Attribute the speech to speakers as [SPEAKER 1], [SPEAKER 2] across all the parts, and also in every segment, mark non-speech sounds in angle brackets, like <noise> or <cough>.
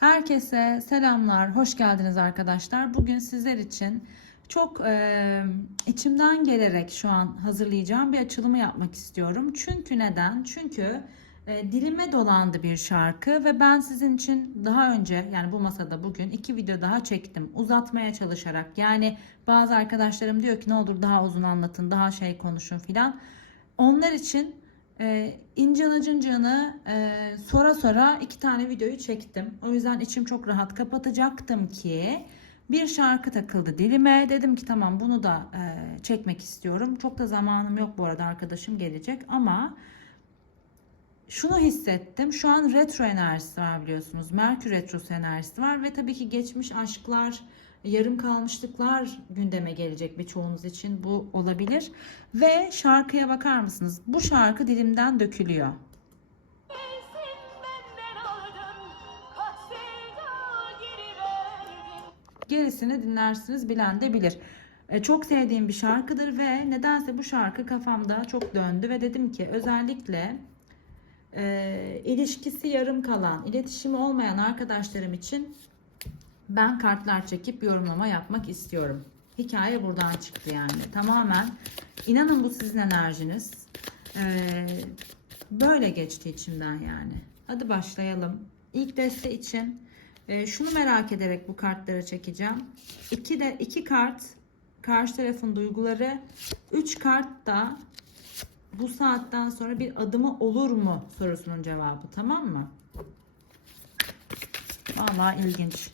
[SPEAKER 1] Herkese selamlar, hoş geldiniz arkadaşlar. Bugün sizler için çok e, içimden gelerek şu an hazırlayacağım bir açılımı yapmak istiyorum. Çünkü neden? Çünkü e, dilime dolandı bir şarkı ve ben sizin için daha önce yani bu masada bugün iki video daha çektim uzatmaya çalışarak. Yani bazı arkadaşlarım diyor ki ne olur daha uzun anlatın, daha şey konuşun filan. Onlar için e, incana cıncığını e, sora sora iki tane videoyu çektim. O yüzden içim çok rahat kapatacaktım ki bir şarkı takıldı dilime. Dedim ki tamam bunu da e, çekmek istiyorum. Çok da zamanım yok bu arada arkadaşım gelecek ama şunu hissettim. Şu an retro enerjisi var biliyorsunuz. Merkür retrosu enerjisi var ve tabii ki geçmiş aşklar, yarım kalmışlıklar gündeme gelecek birçoğunuz için bu olabilir. Ve şarkıya bakar mısınız? Bu şarkı dilimden dökülüyor. Gerisini dinlersiniz bilen de bilir. E, Çok sevdiğim bir şarkıdır ve nedense bu şarkı kafamda çok döndü ve dedim ki özellikle e, ilişkisi yarım kalan, iletişimi olmayan arkadaşlarım için ben kartlar çekip yorumlama yapmak istiyorum. Hikaye buradan çıktı yani. Tamamen inanın bu sizin enerjiniz. E, böyle geçti içimden yani. Hadi başlayalım. İlk deste için e, şunu merak ederek bu kartları çekeceğim. İki de iki kart karşı tarafın duyguları, üç kart da bu saatten sonra bir adımı olur mu sorusunun cevabı tamam mı? Vallahi ilginç.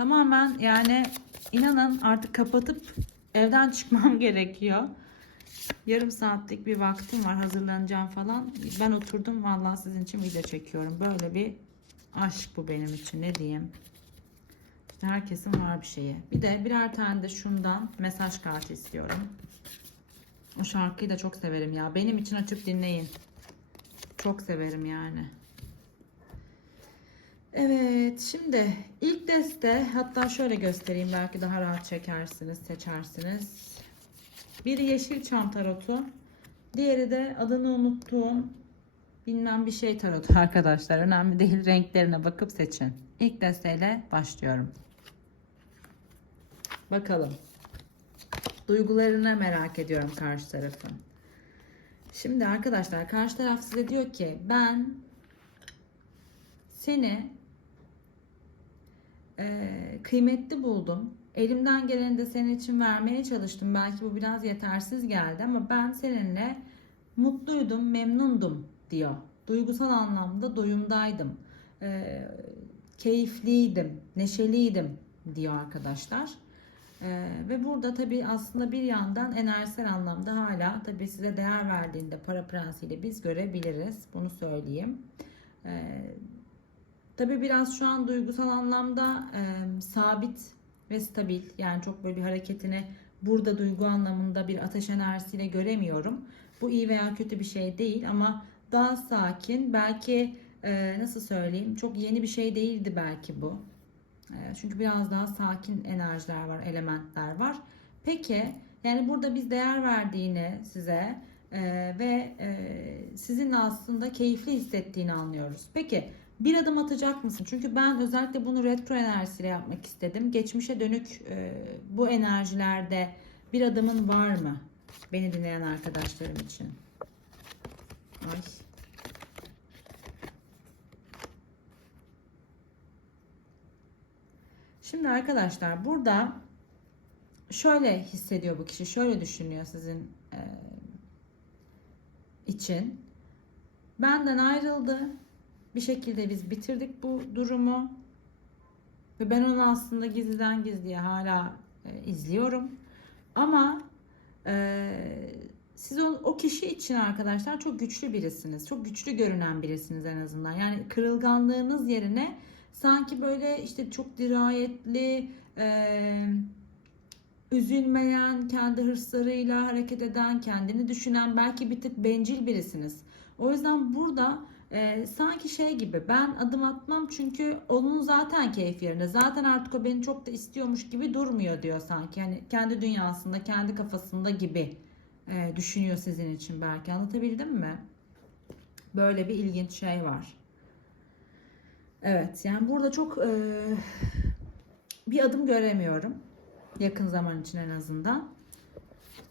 [SPEAKER 1] Tamamen yani inanın artık kapatıp evden çıkmam <laughs> gerekiyor. Yarım saatlik bir vaktim var hazırlanacağım falan. Ben oturdum vallahi sizin için video çekiyorum. Böyle bir aşk bu benim için ne diyeyim. İşte herkesin var bir şeyi. Bir de birer tane de şundan mesaj kartı istiyorum. O şarkıyı da çok severim ya. Benim için açıp dinleyin. Çok severim yani. Evet şimdi ilk deste hatta şöyle göstereyim belki daha rahat çekersiniz seçersiniz. Biri Yeşilçam tarotu. Diğeri de adını unuttuğum bilmem bir şey tarotu <laughs> arkadaşlar. Önemli değil renklerine bakıp seçin. İlk desteyle başlıyorum. Bakalım. Duygularını merak ediyorum karşı tarafın. Şimdi arkadaşlar karşı taraf size diyor ki ben seni eee, kıymetli buldum. Elimden geleni de senin için vermeye çalıştım. Belki bu biraz yetersiz geldi ama ben seninle mutluydum, memnundum diyor. Duygusal anlamda doyumdaydım. Eee, keyifliydim, neşeliydim diyor arkadaşlar. Ee, ve burada tabii aslında bir yandan enerjisel anlamda hala tabii size değer verdiğinde para prensiyle biz görebiliriz. Bunu söyleyeyim. Ee, tabii biraz şu an duygusal anlamda e, sabit ve stabil. Yani çok böyle bir hareketini burada duygu anlamında bir ateş enerjisiyle göremiyorum. Bu iyi veya kötü bir şey değil ama daha sakin. Belki e, nasıl söyleyeyim çok yeni bir şey değildi belki bu. E, Çünkü biraz daha sakin enerjiler var, elementler var. Peki yani burada biz değer verdiğini size e, ve e, sizinle aslında keyifli hissettiğini anlıyoruz. Peki bir adım atacak mısın? Çünkü ben özellikle bunu retro enerjisiyle yapmak istedim. Geçmişe dönük e, bu enerjilerde bir adımın var mı? Beni dinleyen arkadaşlarım için. Ay. Şimdi arkadaşlar burada şöyle hissediyor bu kişi, şöyle düşünüyor sizin e, için. Benden ayrıldı. Bir şekilde biz bitirdik bu durumu. Ve ben onu aslında gizliden gizliye hala e, izliyorum. Ama e, siz o, o kişi için arkadaşlar çok güçlü birisiniz. Çok güçlü görünen birisiniz en azından. Yani kırılganlığınız yerine sanki böyle işte çok dirayetli, e, üzülmeyen, kendi hırslarıyla hareket eden, kendini düşünen, belki bir tık bencil birisiniz. O yüzden burada e, sanki şey gibi ben adım atmam çünkü onun zaten keyif yerinde. Zaten artık o beni çok da istiyormuş gibi durmuyor diyor sanki. Yani kendi dünyasında, kendi kafasında gibi e, düşünüyor sizin için belki. Anlatabildim mi? Böyle bir ilginç şey var. Evet yani burada çok e, bir adım göremiyorum. Yakın zaman için en azından.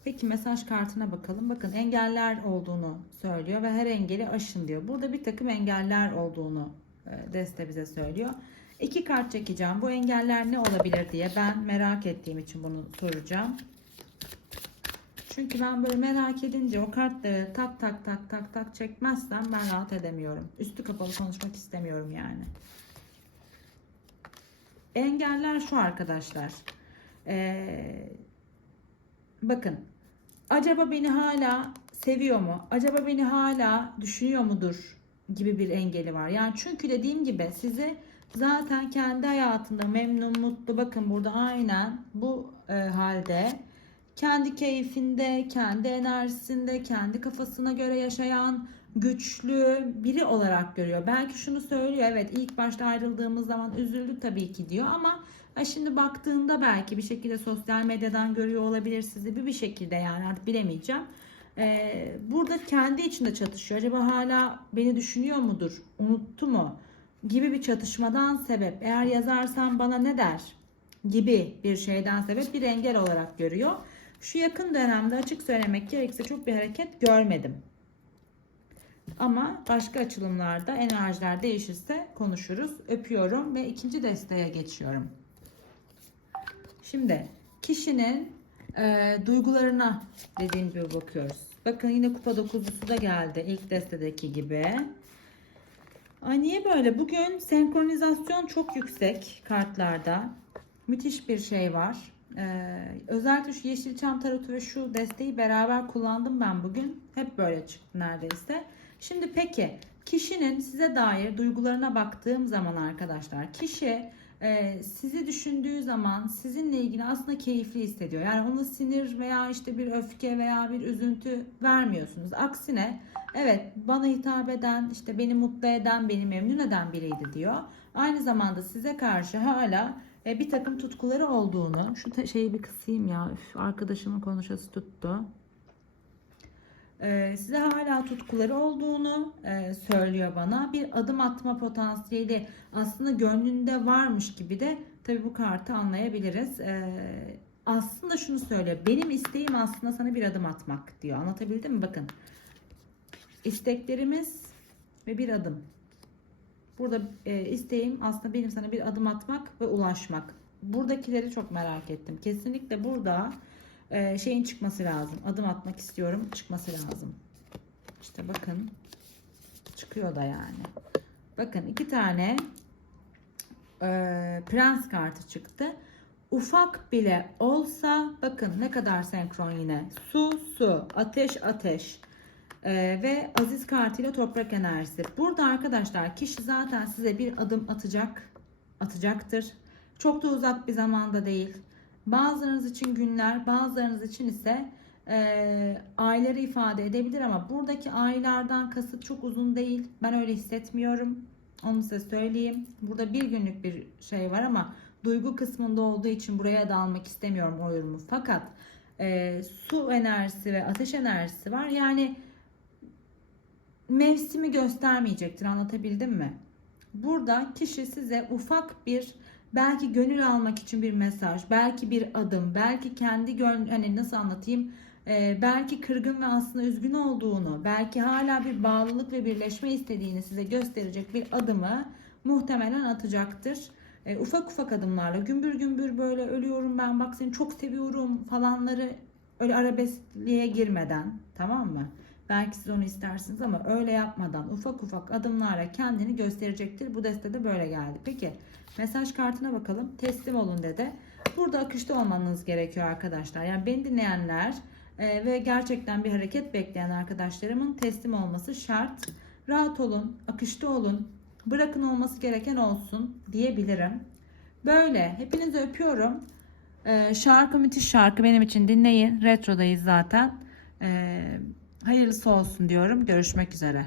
[SPEAKER 1] Peki mesaj kartına bakalım. Bakın engeller olduğunu söylüyor ve her engeli aşın diyor. Burada bir takım engeller olduğunu e, Deste bize söylüyor. İki kart çekeceğim. Bu engeller ne olabilir diye ben merak ettiğim için bunu soracağım. Çünkü ben böyle merak edince o kartları tak tak tak tak tak çekmezsem ben rahat edemiyorum. Üstü kapalı konuşmak istemiyorum yani. Engeller şu arkadaşlar. Ee, bakın. Acaba beni hala seviyor mu? Acaba beni hala düşünüyor mudur? Gibi bir engeli var. Yani çünkü dediğim gibi sizi zaten kendi hayatında memnun, mutlu. Bakın burada aynen bu e, halde kendi keyfinde, kendi enerjisinde, kendi kafasına göre yaşayan güçlü biri olarak görüyor. Belki şunu söylüyor. Evet ilk başta ayrıldığımız zaman üzüldük tabii ki diyor ama ha şimdi baktığında belki bir şekilde sosyal medyadan görüyor olabilir sizi bir bir şekilde yani artık bilemeyeceğim. Ee, burada kendi içinde çatışıyor. Acaba hala beni düşünüyor mudur? Unuttu mu? Gibi bir çatışmadan sebep. Eğer yazarsam bana ne der? Gibi bir şeyden sebep bir engel olarak görüyor. Şu yakın dönemde açık söylemek gerekirse çok bir hareket görmedim. Ama başka açılımlarda enerjiler değişirse konuşuruz. Öpüyorum ve ikinci desteğe geçiyorum. Şimdi kişinin e, duygularına dediğim gibi bakıyoruz. Bakın yine kupa dokuzlusu da geldi ilk destedeki gibi. Ay niye böyle? Bugün senkronizasyon çok yüksek kartlarda. Müthiş bir şey var. Ee, özellikle şu Yeşilçam Tarotu ve şu desteği beraber kullandım ben bugün. Hep böyle çıktı neredeyse. Şimdi peki kişinin size dair duygularına baktığım zaman arkadaşlar kişi e, sizi düşündüğü zaman sizinle ilgili aslında keyifli hissediyor. Yani ona sinir veya işte bir öfke veya bir üzüntü vermiyorsunuz. Aksine evet bana hitap eden işte beni mutlu eden beni memnun eden biriydi diyor. Aynı zamanda size karşı hala e, bir takım tutkuları olduğunu şu şeyi bir kısayım ya Üf, arkadaşımın konuşası tuttu. Ee, size hala tutkuları olduğunu e, söylüyor bana. Bir adım atma potansiyeli aslında gönlünde varmış gibi de tabii bu kartı anlayabiliriz. Ee, aslında şunu söylüyor. Benim isteğim aslında sana bir adım atmak diyor. Anlatabildim mi? Bakın. İsteklerimiz ve bir adım. Burada e, isteğim aslında benim sana bir adım atmak ve ulaşmak. Buradakileri çok merak ettim. Kesinlikle burada e, şeyin çıkması lazım. Adım atmak istiyorum. Çıkması lazım. İşte bakın. Çıkıyor da yani. Bakın iki tane e, prens kartı çıktı. Ufak bile olsa bakın ne kadar senkron yine. Su su, ateş ateş. E, ve aziz kartıyla toprak enerjisi. Burada arkadaşlar kişi zaten size bir adım atacak, atacaktır. Çok da uzak bir zamanda değil. Bazılarınız için günler, bazılarınız için ise e, ayları ifade edebilir ama buradaki aylardan kasıt çok uzun değil. Ben öyle hissetmiyorum. Onu size söyleyeyim. Burada bir günlük bir şey var ama duygu kısmında olduğu için buraya da almak istemiyorum o yorumu. Fakat e, su enerjisi ve ateş enerjisi var. Yani mevsimi göstermeyecektir. Anlatabildim mi? Burada kişi size ufak bir belki gönül almak için bir mesaj, belki bir adım, belki kendi gönül hani nasıl anlatayım? Ee, belki kırgın ve aslında üzgün olduğunu, belki hala bir bağlılık ve birleşme istediğini size gösterecek bir adımı muhtemelen atacaktır. Ee, ufak ufak adımlarla gümbür gümbür böyle ölüyorum ben bak seni çok seviyorum falanları öyle arabeskliğe girmeden tamam mı? Belki siz onu istersiniz ama öyle yapmadan ufak ufak adımlarla kendini gösterecektir. Bu destede böyle geldi. Peki mesaj kartına bakalım. Teslim olun dedi. Burada akışta olmanız gerekiyor arkadaşlar. Yani beni dinleyenler e, ve gerçekten bir hareket bekleyen arkadaşlarımın teslim olması şart. Rahat olun, akışta olun. Bırakın olması gereken olsun diyebilirim. Böyle. Hepinizi öpüyorum. E, şarkı müthiş şarkı benim için dinleyin. Retrodayız zaten. E, hayırlısı olsun diyorum. Görüşmek üzere.